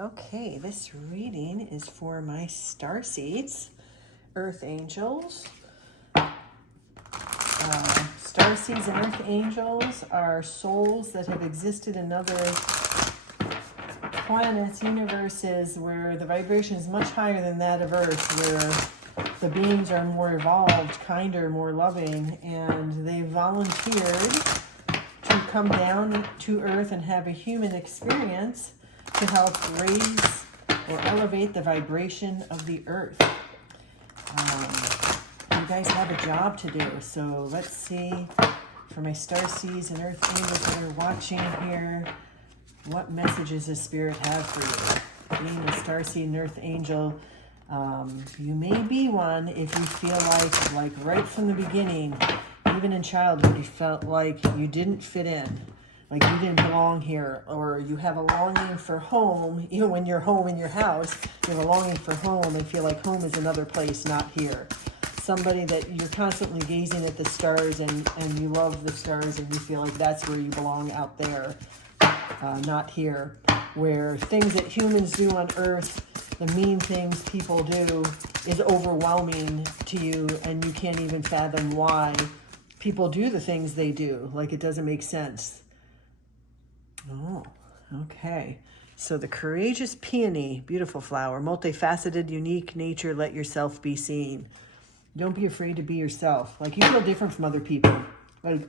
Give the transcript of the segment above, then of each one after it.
Okay, this reading is for my star seeds, earth angels. Star seeds and earth angels are souls that have existed in other planets, universes, where the vibration is much higher than that of Earth, where the beings are more evolved, kinder, more loving, and they volunteered to come down to Earth and have a human experience to help raise or elevate the vibration of the Earth. You guys have a job to do, so let's see for my star seeds and earth angels that are watching here, what messages does Spirit have for you? Being a starseed and earth angel, you may be one if you feel like right from the beginning, even in childhood, you felt like you didn't fit in, like you didn't belong here, or you have a longing for home. Even when you're home in your house, you have a longing for home and feel like home is another place, not here. Somebody that you're constantly gazing at the stars and you love the stars and you feel like that's where you belong, out there. Not here, where things that humans do on Earth, the mean things people do, is overwhelming to you, and you can't even fathom why people do the things they do. Like, it doesn't make sense. Oh, okay. So the courageous peony, beautiful flower, multifaceted, unique nature, let yourself be seen. Don't be afraid to be yourself. Like, you feel different from other people. Like,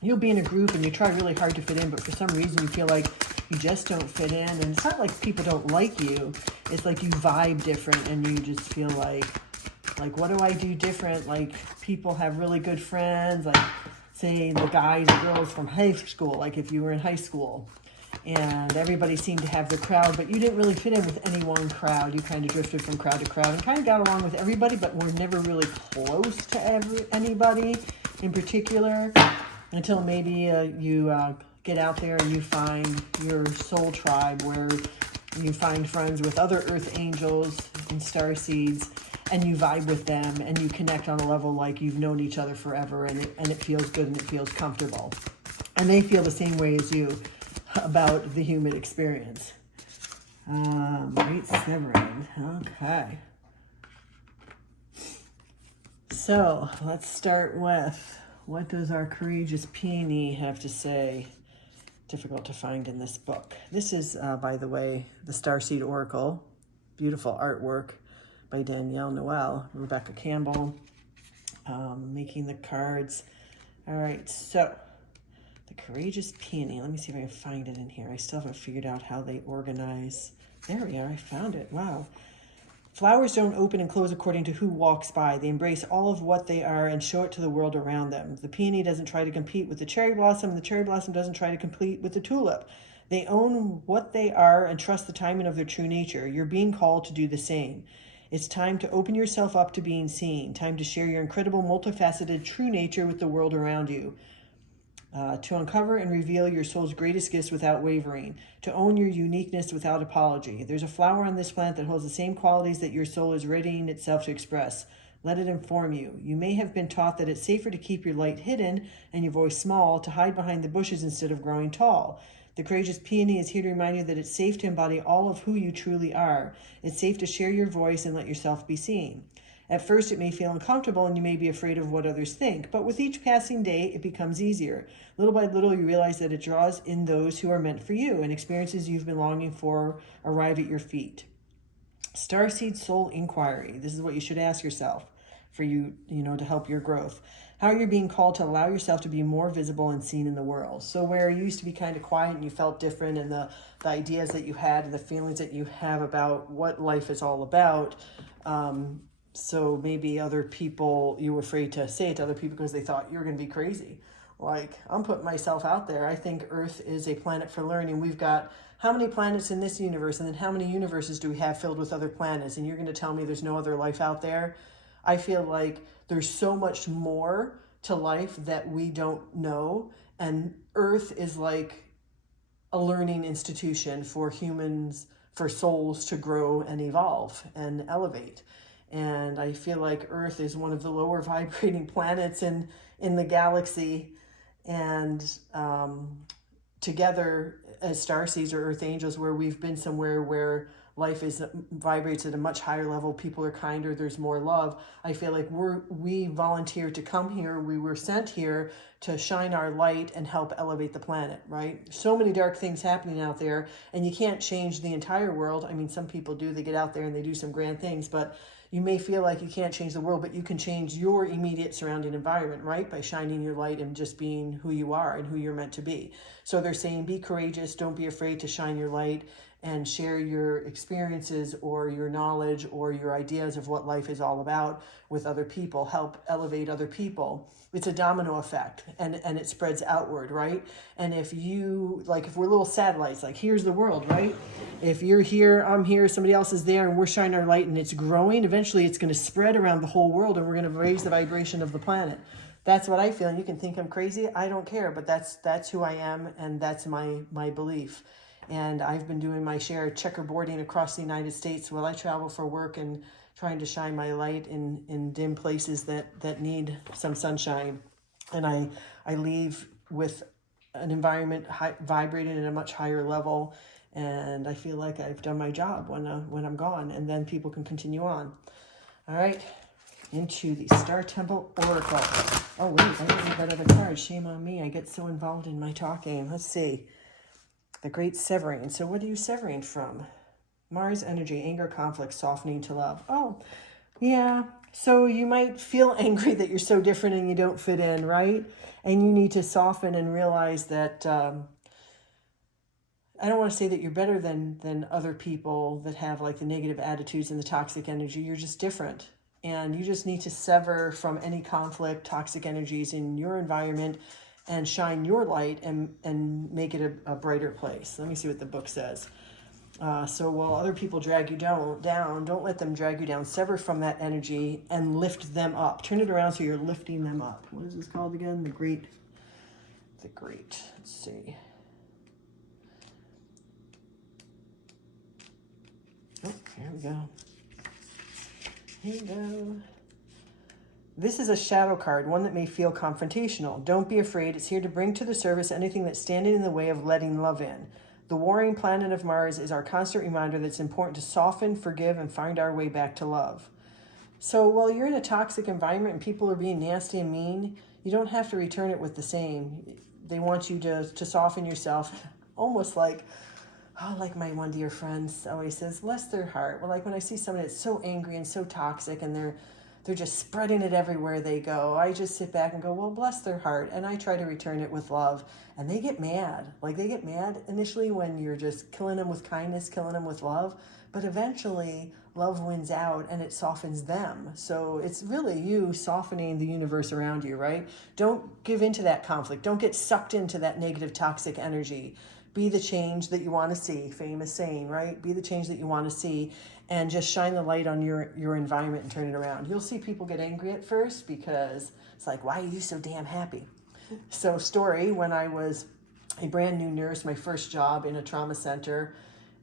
you'll be in a group and you try really hard to fit in, but for some reason you feel like you just don't fit in. And it's not like people don't like you. It's like you vibe different and you just feel like what do I do different? Like, people have really good friends, like say the guys and girls from high school, like if you were in high school. And everybody seemed to have the crowd, but you didn't really fit in with any one crowd. You kind of drifted from crowd to crowd and kind of got along with everybody, but were never really close to anybody in particular. Until maybe you get out there and you find your soul tribe, where you find friends with other earth angels and star seeds, and you vibe with them and you connect on a level like you've known each other forever, and it feels good and it feels comfortable. And they feel the same way as you about the human experience. Great Severin. Okay. So let's start with, what does our courageous peony have to say? Difficult to find in this book. This is, by the way, the Starseed Oracle. Beautiful artwork by Danielle Noel, Rebecca Campbell, making the cards. All right, so the courageous peony. Let me see if I can find it in here. I still haven't figured out how they organize. There we are. I found it. Wow. Flowers don't open and close according to who walks by. They embrace all of what they are and show it to the world around them. The peony doesn't try to compete with the cherry blossom, and the cherry blossom doesn't try to compete with the tulip. They own what they are and trust the timing of their true nature. You're being called to do the same. It's time to open yourself up to being seen. Time to share your incredible, multifaceted, true nature with the world around you. To uncover and reveal your soul's greatest gifts without wavering, to own your uniqueness without apology. There's a flower on this plant that holds the same qualities that your soul is readying itself to express. Let it inform you. You may have been taught that it's safer to keep your light hidden and your voice small, to hide behind the bushes instead of growing tall. The courageous peony is here to remind you that it's safe to embody all of who you truly are. It's safe to share your voice and let yourself be seen. At first, it may feel uncomfortable and you may be afraid of what others think, but with each passing day, it becomes easier. Little by little, you realize that it draws in those who are meant for you, and experiences you've been longing for arrive at your feet. Starseed Soul Inquiry. This is what you should ask yourself for you to help your growth. How you're being called to allow yourself to be more visible and seen in the world. So where you used to be kind of quiet and you felt different, and the ideas that you had and the feelings that you have about what life is all about, so maybe other people, you were afraid to say it to other people because they thought you were going to be crazy. Like, I'm putting myself out there. I think Earth is a planet for learning. We've got how many planets in this universe, and then how many universes do we have filled with other planets? And you're going to tell me there's no other life out there? I feel like there's so much more to life that we don't know. And Earth is like a learning institution for humans, for souls to grow and evolve and elevate. And I feel like Earth is one of the lower vibrating planets in the galaxy. And together as starseeds or earth angels, where we've been somewhere where life is vibrates at a much higher level, people are kinder, there's more love. I feel like we volunteered to come here, we were sent here to shine our light and help elevate the planet, right? So many dark things happening out there, and you can't change the entire world. I mean, some people do, they get out there and they do some grand things, but you may feel like you can't change the world, but you can change your immediate surrounding environment, right? By shining your light and just being who you are and who you're meant to be. So they're saying, be courageous, don't be afraid to shine your light and share your experiences or your knowledge or your ideas of what life is all about with other people, help elevate other people. It's a domino effect, and it spreads outward, right? And if you, like, if we're little satellites, like here's the world, right? If you're here, I'm here, somebody else is there, and we're shining our light and it's growing, eventually it's going to spread around the whole world, and we're going to raise the vibration of the planet. That's what I feel. And you can think I'm crazy, I don't care, but that's who I am, and that's my belief. And I've been doing my share of checkerboarding across the United States while I travel for work and trying to shine my light in dim places that need some sunshine. And I leave with an environment vibrating at a much higher level. And I feel like I've done my job when I'm gone, and then people can continue on. All right, into the Star Temple Oracle. Oh, wait, I didn't read that other card. Shame on me. I get so involved in my talking. Let's see. The Great Severing. So what are you severing from? Mars energy, anger, conflict, softening to love. Oh, yeah. So you might feel angry that you're so different and you don't fit in, right? And you need to soften and realize that, I don't want to say that you're better than other people that have like the negative attitudes and the toxic energy. You're just different. And you just need to sever from any conflict, toxic energies in your environment, and shine your light and make it a brighter place. Let me see what the book says. So while other people drag you down, don't let them drag you down. Sever from that energy and lift them up. Turn it around so you're lifting them up. What is this called again? The Great. Let's see. Oh, here we go. Here we go. This is a shadow card, one that may feel confrontational. Don't be afraid. It's here to bring to the surface anything that's standing in the way of letting love in. The warring planet of Mars is our constant reminder that it's important to soften, forgive, and find our way back to love. So while you're in a toxic environment and people are being nasty and mean, you don't have to return it with the same. They want you to soften yourself, almost like, oh, like my one dear friend always says, bless their heart. Well, like when I see somebody that's so angry and so toxic and they're just spreading it everywhere they go, I just sit back and go, well, bless their heart. And I try to return it with love. And they get mad. Like they get mad initially when you're just killing them with kindness, killing them with love. But eventually love wins out and it softens them. So it's really you softening the universe around you, right? Don't give into that conflict. Don't get sucked into that negative, toxic energy. Be the change that you want to see. Famous saying, right? Be the change that you want to see, and just shine the light on your environment and turn it around. You'll see people get angry at first because it's like, why are you so damn happy? So story, when I was a brand new nurse, my first job in a trauma center,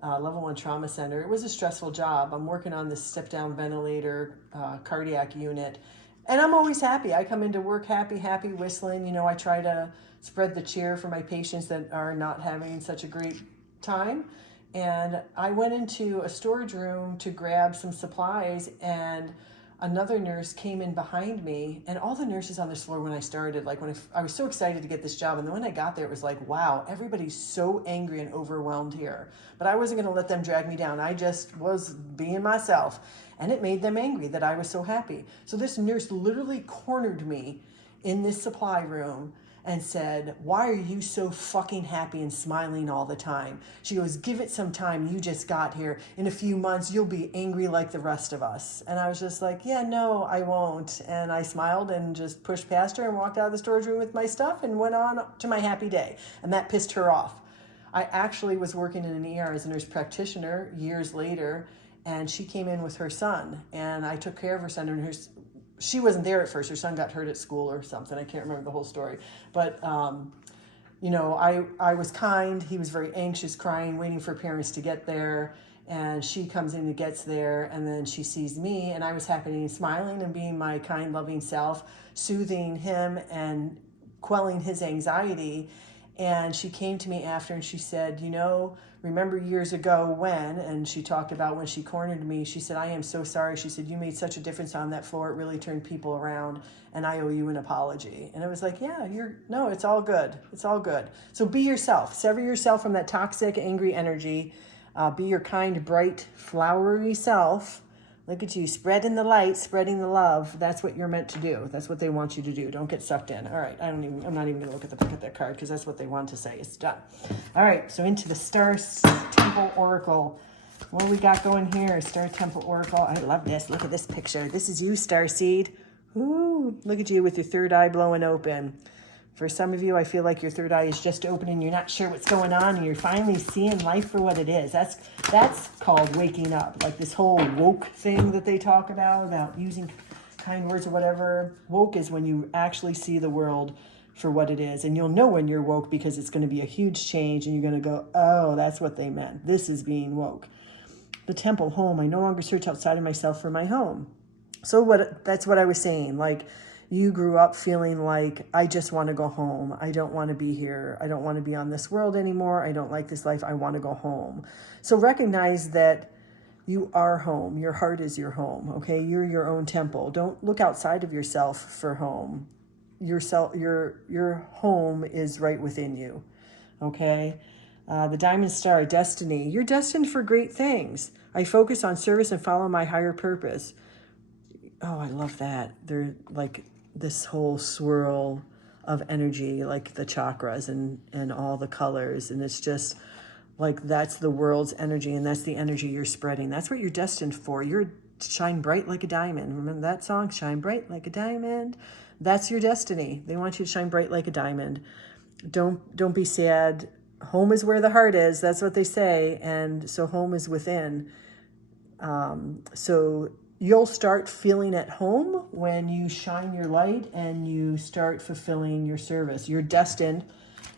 level 1 trauma center, it was a stressful job. I'm working on this step-down ventilator cardiac unit, and I'm always happy. I come into work happy, whistling. You know, I try to spread the cheer for my patients that are not having such a great time. And I went into a storage room to grab some supplies, and another nurse came in behind me, and all the nurses on this floor when I started, like when I was so excited to get this job, and then when I got there, it was like, wow, everybody's so angry and overwhelmed here. But I wasn't going to let them drag me down. I just was being myself, and it made them angry that I was so happy. So this nurse literally cornered me in this supply room and said, why are you so fucking happy and smiling all the time? She goes, give it some time. You just got here. In a few months, you'll be angry like the rest of us. And I was just like, yeah, no, I won't. And I smiled and just pushed past her and walked out of the storage room with my stuff and went on to my happy day. And that pissed her off. I actually was working in an ER as a nurse practitioner years later, and she came in with her son, and I took care of her son, and she wasn't there at first. Her son got hurt at school or something. I can't remember the whole story. But, you know, I was kind. He was very anxious, crying, waiting for parents to get there. And she comes in and gets there, and then she sees me, and I was happy and smiling and being my kind, loving self, soothing him and quelling his anxiety. And she came to me after and she said, you know, remember years ago when, and she talked about when she cornered me, she said, I am so sorry. She said, you made such a difference on that floor. It really turned people around and I owe you an apology. And I was like, yeah, no, it's all good. It's all good. So be yourself. Sever yourself from that toxic, angry energy. Be your kind, bright, flowery self. Look at you, spreading the light, spreading the love. That's what you're meant to do. That's what they want you to do. Don't get sucked in. All right, I'm not even gonna look at that card because that's what they want to say. It's done. All right, so into the Star Temple Oracle. What do we got going here? Star Temple Oracle. I love this. Look at this picture. This is you, Starseed. Ooh, look at you with your third eye blowing open. For some of you, I feel like your third eye is just open and you're not sure what's going on and you're finally seeing life for what it is. That's called waking up. Like this whole woke thing that they talk about using kind words or whatever. Woke is when you actually see the world for what it is. And you'll know when you're woke because it's going to be a huge change and you're going to go, oh, that's what they meant. This is being woke. The temple, home. I no longer search outside of myself for my home. So that's what I was saying. Like, you grew up feeling like, I just want to go home. I don't want to be here. I don't want to be on this world anymore. I don't like this life. I want to go home. So recognize that you are home. Your heart is your home, okay? You're your own temple. Don't look outside of yourself for home. Your home is right within you, okay? The Diamond Star, destiny. You're destined for great things. I focus on service and follow my higher purpose. Oh, I love that. They're like this whole swirl of energy, like the chakras and all the colors. And it's just like, that's the world's energy and that's the energy you're spreading. That's what you're destined for. You're shine bright like a diamond. Remember that song? Shine bright like a diamond. That's your destiny. They want you to shine bright like a diamond. Don't be sad. Home is where the heart is. That's what they say. And so home is within. So you'll start feeling at home when you shine your light and you start fulfilling your service. You're destined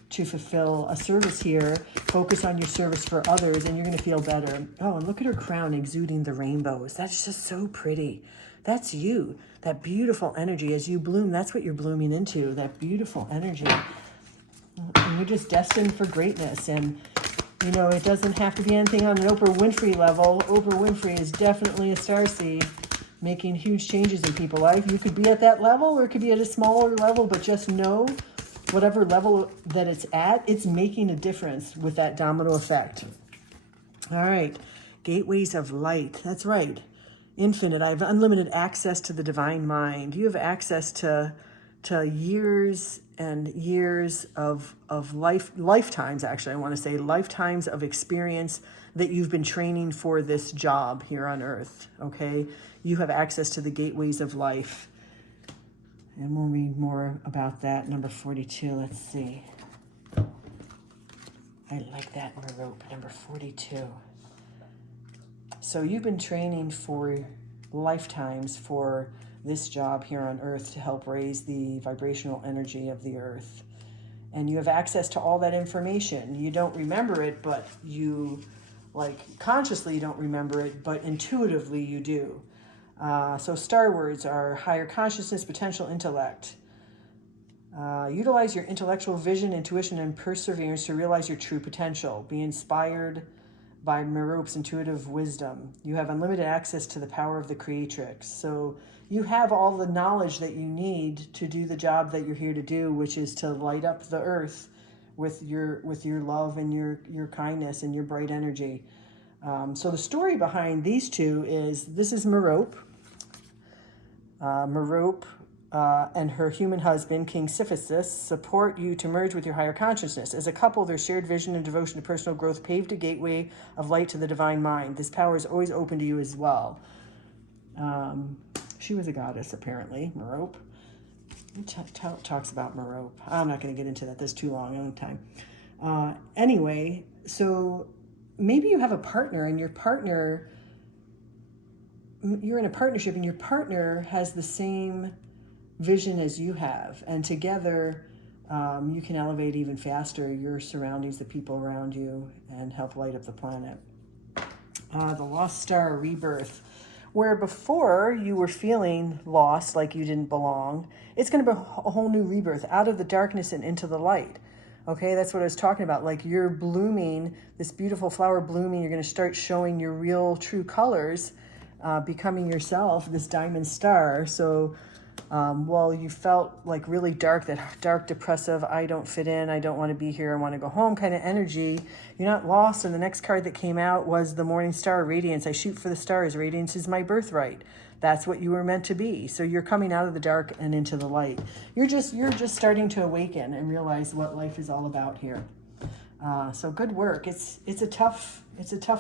to fulfill a service here. Focus on your service for others and you're going to feel better. Oh, and look at her crown exuding the rainbows. That's just so pretty. That's you. That beautiful energy. As you bloom, that's what you're blooming into, that beautiful energy. And you're just destined for greatness. And you know, it doesn't have to be anything on an Oprah Winfrey level. Oprah Winfrey is definitely a starseed, making huge changes in people's life. You could be at that level or it could be at a smaller level, but just know whatever level that it's at, it's making a difference with that domino effect. All right, gateways of light. That's right. Infinite. I have unlimited access to the divine mind. You have access to years and years of lifetimes, actually, I want to say lifetimes of experience that you've been training for this job here on earth, okay? You have access to the gateways of life. And we'll read more about that. Number 42, let's see. I like that rope, number 42. So you've been training for lifetimes for this job here on earth to help raise the vibrational energy of the earth. And you have access to all that information. You don't remember it, but you, like, consciously don't remember it, but intuitively you do. So star words are higher consciousness, potential, intellect. Utilize your intellectual vision, intuition, and perseverance to realize your true potential. Be inspired by Merope's intuitive wisdom. You have unlimited access to the power of the creatrix. So you have all the knowledge that you need to do the job that you're here to do, which is to light up the earth with your love and your kindness and your bright energy. So the story behind these two is, this is Merope. Merope and her human husband, King Sisyphus, support you to merge with your higher consciousness. As a couple, their shared vision and devotion to personal growth paved a gateway of light to the divine mind. This power is always open to you as well. She was a goddess, apparently, Merope. Talks about Merope. I'm not going to get into that. That's too long. I don't have time. Anyway, so maybe you have a partner and you're in a partnership and your partner has the same vision as you have, and together you can elevate even faster your surroundings, the people around you, and help light up the planet. The Lost Star Rebirth, where before you were feeling lost, like you didn't belong, it's going to be a whole new rebirth out of the darkness and into the light. Okay, that's what I was talking about. Like you're blooming, this beautiful flower blooming, you're going to start showing your real true colors, becoming yourself, this diamond star. So, well, you felt like really dark, that dark, depressive, I don't fit in, I don't want to be here, I want to go home kind of energy. You're not lost. And the next card that came out was the Morning Star, Radiance. I shoot for the stars. Radiance is my birthright. That's what you were meant to be. So you're coming out of the dark and into the light. You're just starting to awaken and realize what life is all about here. So good work. It's a tough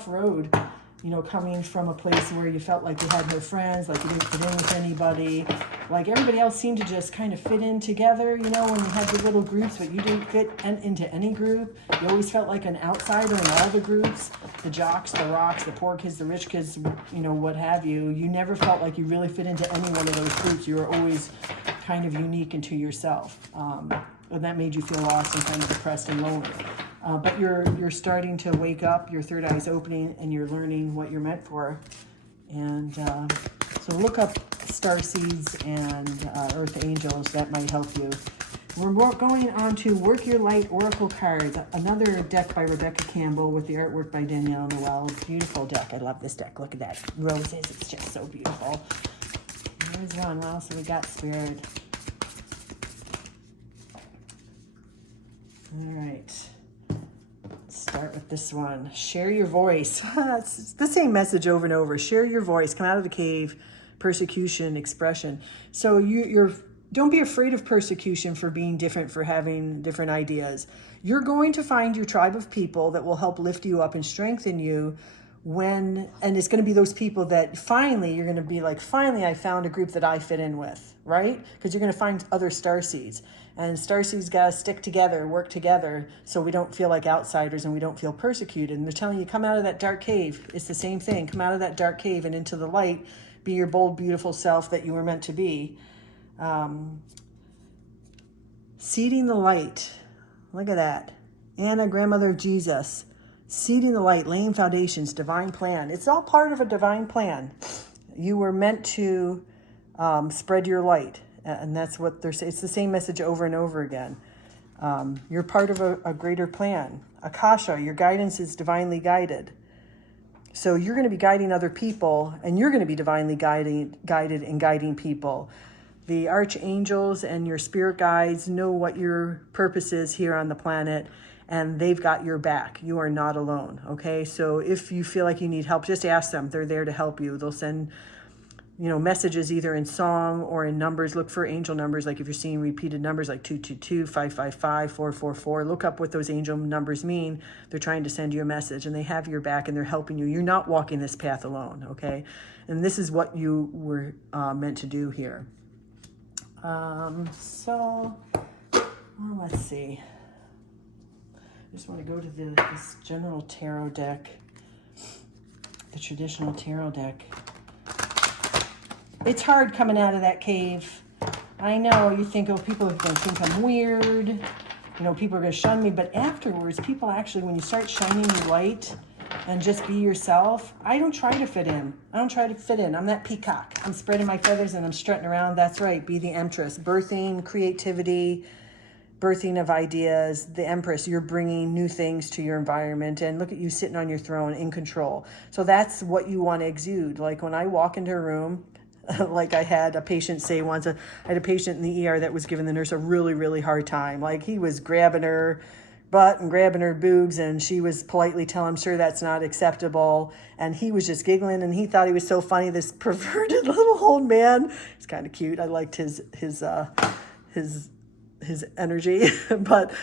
road, you know, coming from a place where you felt like you had no friends, like you didn't fit in with anybody, like everybody else seemed to just kind of fit in together, you know, when you had your little groups, but you didn't fit into any group. You always felt like an outsider in all the groups, the jocks, the rocks, the poor kids, the rich kids, you know, what have you. You never felt like you really fit into any one of those groups. You were always kind of unique into yourself. And that made you feel lost and kind of depressed and lonely. But you're starting to wake up, your third eye is opening, and you're learning what you're meant for. And so look up starseeds and earth angels. That might help you. We're going on to Work Your Light Oracle cards, another deck by Rebecca Campbell with the artwork by Danielle Noel. Beautiful deck. I love this deck. Look at that. Roses. It's just so beautiful. There's one. What else have we got, Spirit? All right. Start with this one. Share your voice. It's the same message over and over. Share your voice. Come out of the cave. Persecution, expression. So you're don't be afraid of persecution for being different, for having different ideas. You're going to find your tribe of people that will help lift you up and strengthen you and it's going to be those people that finally you're going to be like, finally I found a group that I fit in with, right? Because you're going to find other starseeds. And starseeds got to stick together, work together, so we don't feel like outsiders and we don't feel persecuted. And they're telling you, come out of that dark cave. It's the same thing. Come out of that dark cave and into the light. Be your bold, beautiful self that you were meant to be. Seeding the light. Look at that. Anna, grandmother of Jesus. Seeding the light, laying foundations, divine plan. It's all part of a divine plan. You were meant to spread your light. And that's what they're saying. It's the same message over and over again. You're part of a greater plan. Akasha, your guidance is divinely guided. So you're going to be guiding other people, and you're going to be divinely guided and guiding people. The archangels and your spirit guides know what your purpose is here on the planet, and they've got your back. You are not alone, okay? So if you feel like you need help, just ask them. They're there to help you. They'll send messages either in song or in numbers. Look for angel numbers, like if you're seeing repeated numbers like 222, 555, 444. Look up what those angel numbers mean. They're trying to send you a message, and they have your back, and they're helping you. You're not walking this path alone, okay? And this is what you were meant to do here. Let's see. I just want to go to this general tarot deck, the traditional tarot deck. It's hard coming out of that cave. I know you think, oh, people are going to think I'm weird. You know, people are going to shun me. But afterwards, people actually, when you start shining your light and just be yourself, I don't try to fit in. I'm that peacock. I'm spreading my feathers and I'm strutting around. That's right. Be the empress. Birthing creativity, birthing of ideas. The empress, you're bringing new things to your environment. And look at you sitting on your throne in control. So that's what you want to exude. Like when I walk into a room, like I had a patient say once, I had a patient in the ER that was giving the nurse a really, really hard time. Like he was grabbing her butt and grabbing her boobs, and she was politely telling him, sir, that's not acceptable. And he was just giggling, and he thought he was so funny, this perverted little old man. He's kind of cute. I liked his energy. But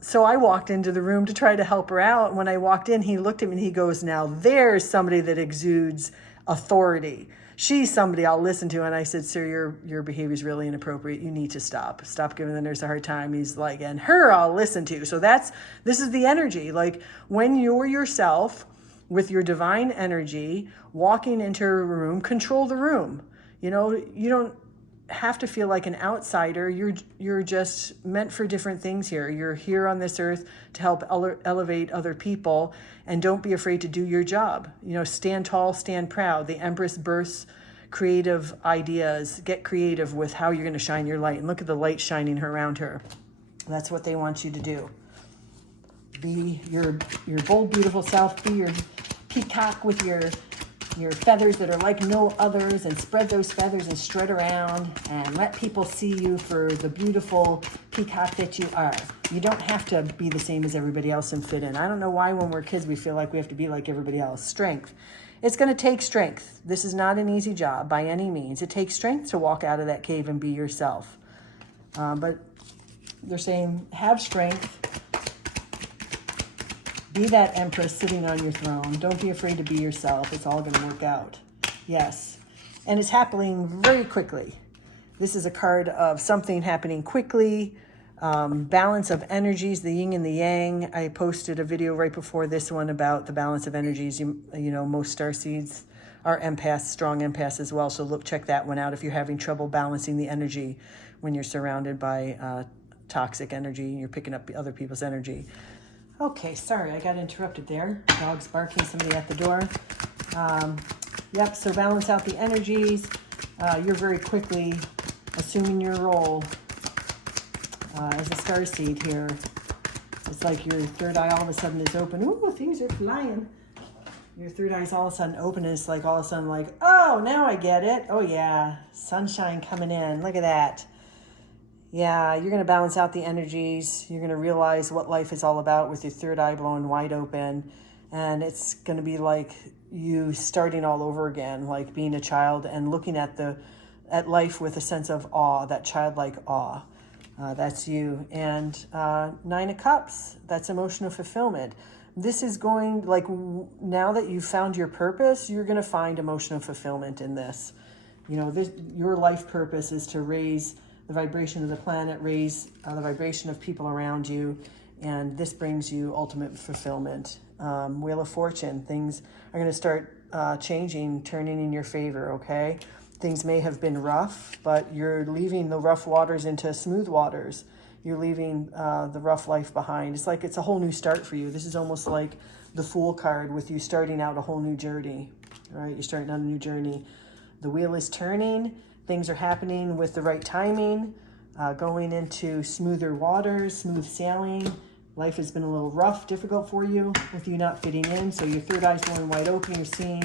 so I walked into the room to try to help her out. And when I walked in, he looked at me and he goes, now there's somebody that exudes authority. She's somebody I'll listen to. And I said, sir, your behavior is really inappropriate. You need to stop giving the nurse a hard time. He's like, and her I'll listen to. So this is the energy. Like when you're yourself with your divine energy, walking into a room, control the room. You know, you don't have to feel like an outsider. You're just meant for different things here. You're here on this earth to help elevate other people, and don't be afraid to do your job. You know, stand tall, stand proud. The Empress births creative ideas. Get creative with how you're going to shine your light, and look at the light shining around her. That's what they want you to do. Be your bold, beautiful self. Be your peacock with your feathers that are like no others, and spread those feathers and strut around and let people see you for the beautiful peacock that you are. You don't have to be the same as everybody else and fit in. I don't know why when we're kids we feel like we have to be like everybody else. Strength. It's going to take strength. This is not an easy job by any means. It takes strength to walk out of that cave and be yourself. But they're saying have strength. Be that empress sitting on your throne. Don't be afraid to be yourself. It's all going to work out. Yes. And it's happening very quickly. This is a card of something happening quickly. Balance of energies, the yin and the yang. I posted a video right before this one about the balance of energies. You know, most starseeds are empaths, strong empaths as well. So check that one out if you're having trouble balancing the energy when you're surrounded by toxic energy and you're picking up other people's energy. Okay, sorry, I got interrupted there. Dog's barking, somebody at the door. Yep, so balance out the energies. You're very quickly assuming your role as a starseed here. It's like your third eye all of a sudden is open. Ooh, things are flying. Your third eye is all of a sudden open, and it's like all of a sudden like, oh, now I get it. Oh yeah, sunshine coming in. Look at that. Yeah, you're going to balance out the energies. You're going to realize what life is all about with your third eye blowing wide open. And it's going to be like you starting all over again, like being a child and looking at life with a sense of awe, that childlike awe. That's you. And 9 of Cups, that's emotional fulfillment. This is going, like, now that you've found your purpose, you're going to find emotional fulfillment in this. You know, your life purpose is to raise the vibration of the planet, raise the vibration of people around you, and this brings you ultimate fulfillment. Wheel of Fortune, things are going to start changing, turning in your favor, okay? Things may have been rough, but you're leaving the rough waters into smooth waters. You're leaving the rough life behind. It's like it's a whole new start for you. This is almost like the Fool card with you starting out a whole new journey, right? You're starting on a new journey. The wheel is turning. Things are happening with the right timing, going into smoother waters, smooth sailing. Life has been a little rough, difficult for you with you not fitting in. So your third eye's going wide open. You're seeing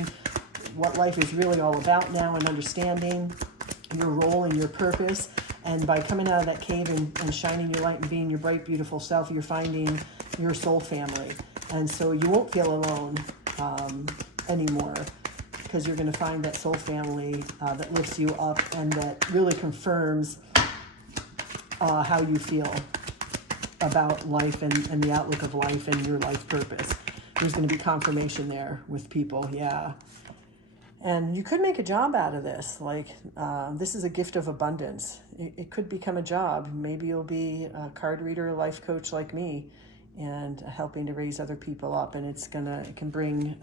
what life is really all about now and understanding your role and your purpose. And by coming out of that cave and shining your light and being your bright, beautiful self, you're finding your soul family. And so you won't feel alone anymore, because you're going to find that soul family that lifts you up and that really confirms how you feel about life and the outlook of life and your life purpose. There's going to be confirmation there with people, yeah. And you could make a job out of this. Like, this is a gift of abundance. It could become a job. Maybe you'll be a card reader, a life coach like me, and helping to raise other people up. And it can bring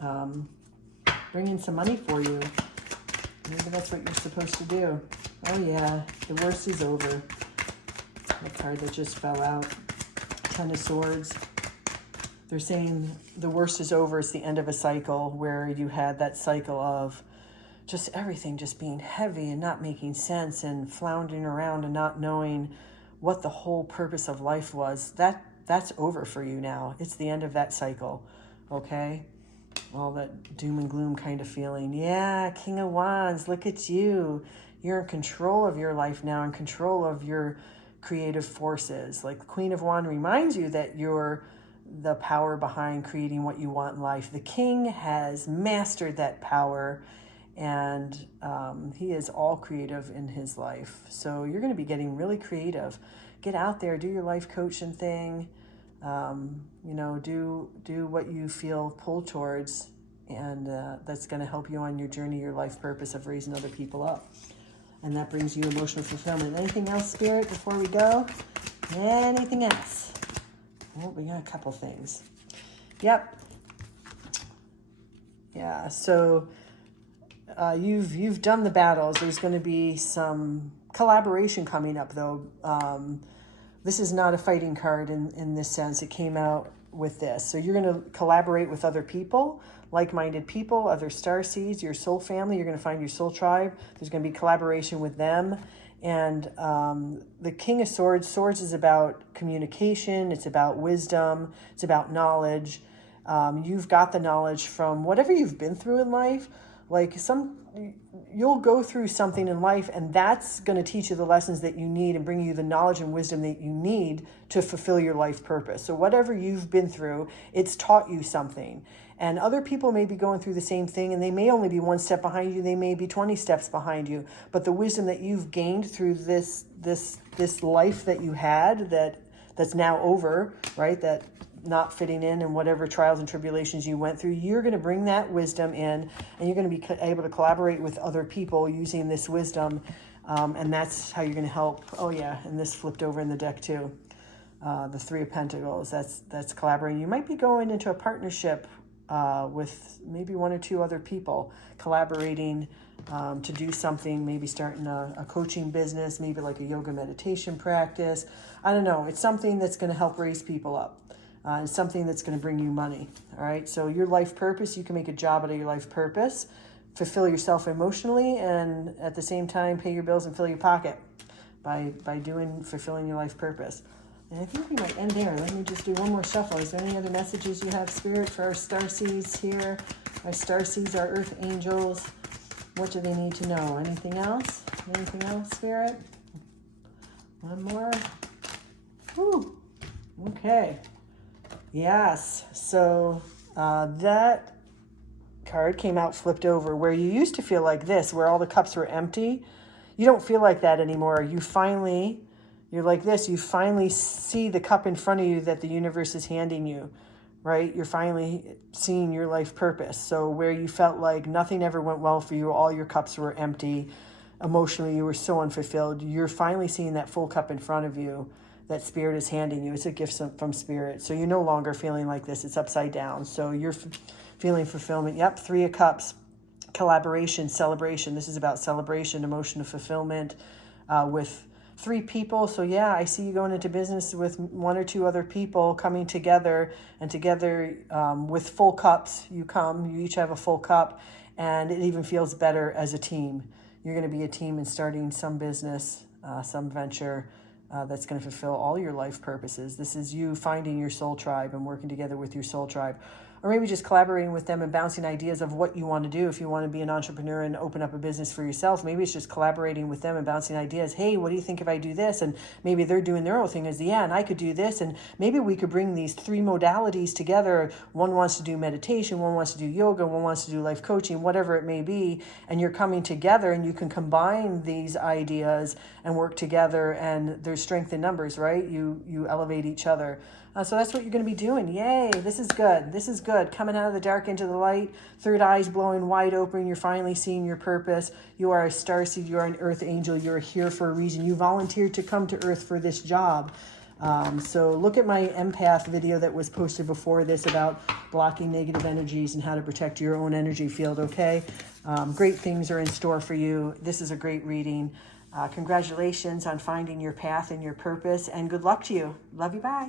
in some money for you. Maybe that's what you're supposed to do. Oh yeah, the worst is over. The card that just fell out. 10 of Swords. They're saying the worst is over. It's the end of a cycle where you had that cycle of just everything just being heavy and not making sense and floundering around and not knowing what the whole purpose of life was. That's over for you now. It's the end of that cycle, okay? All that doom and gloom kind of feeling. Yeah, King of Wands, look at you. You're in control of your life now, in control of your creative forces. Like Queen of Wands reminds you that you're the power behind creating what you want in life. The king has mastered that power, and he is all creative in his life. So you're going to be getting really creative. Get out there, do your life coaching thing. Do what you feel pulled towards, and that's going to help you on your journey, your life purpose of raising other people up. And that brings you emotional fulfillment. Anything else, Spirit, before we go? Anything else? Oh, we got a couple things. Yep. Yeah, so you've done the battles. There's going to be some collaboration coming up, though. This is not a fighting card in this sense. It came out with this. So you're going to collaborate with other people, like-minded people, other starseeds, your soul family. You're going to find your soul tribe. There's going to be collaboration with them. And the King of Swords, swords is about communication, it's about wisdom, it's about knowledge. You've got the knowledge from whatever you've been through in life. Like you'll go through something in life, and that's going to teach you the lessons that you need and bring you the knowledge and wisdom that you need to fulfill your life purpose. So whatever you've been through, it's taught you something. And other people may be going through the same thing, and they may only be one step behind you. They may be 20 steps behind you. But the wisdom that you've gained through this life that you had, that's now over, right? That not fitting in and whatever trials and tribulations you went through, you're going to bring that wisdom in, and you're going to be able to collaborate with other people using this wisdom. And that's how you're going to help. Oh yeah, and this flipped over in the deck too. The Three of Pentacles, that's collaborating. You might be going into a partnership with maybe one or two other people, collaborating to do something, maybe starting a coaching business, maybe like a yoga meditation practice. I don't know. It's something that's going to help raise people up. It's something that's going to bring you money. All right. So your life purpose, you can make a job out of your life purpose, fulfill yourself emotionally, and at the same time, pay your bills and fill your pocket by fulfilling your life purpose. And I think we might end there. Let me just do one more shuffle. Is there any other messages you have, Spirit, for our starseeds here? Our starseeds, our earth angels. What do they need to know? Anything else? Anything else, Spirit? One more. Whew. Okay. Yes. So that card came out flipped over, where you used to feel like this, where all the cups were empty. You don't feel like that anymore. You're like this. You finally see the cup in front of you that the universe is handing you, right? You're finally seeing your life purpose. So where you felt like nothing ever went well for you, all your cups were empty, emotionally you were so unfulfilled, you're finally seeing that full cup in front of you that Spirit is handing you. It's a gift from Spirit. So you're no longer feeling like this. It's upside down. So you're feeling fulfillment. Yep, Three of Cups, collaboration, celebration. This is about celebration, emotional fulfillment with three people. So yeah, I see you going into business with one or two other people coming together, and together with full cups, you each have a full cup, and it even feels better as a team. You're going to be a team and starting some business, some venture that's going to fulfill all your life purposes. This is you finding your soul tribe and working together with your soul tribe. Or maybe just collaborating with them and bouncing ideas of what you want to do. If you want to be an entrepreneur and open up a business for yourself, maybe it's just collaborating with them and bouncing ideas. Hey, what do you think if I do this? And maybe they're doing their own thing as, yeah, and I could do this. And maybe we could bring these three modalities together. One wants to do meditation, one wants to do yoga, one wants to do life coaching, whatever it may be. And you're coming together, and you can combine these ideas and work together. And there's strength in numbers, right? You elevate each other. So that's what you're going to be doing. Yay, this is good. This is good. Coming out of the dark into the light, third eye's blowing wide open. You're finally seeing your purpose. You are a starseed. You are an earth angel. You're here for a reason. You volunteered to come to earth for this job. So look at my empath video that was posted before this about blocking negative energies and how to protect your own energy field, okay? Great things are in store for you. This is a great reading. Congratulations on finding your path and your purpose, and good luck to you. Love you. Bye.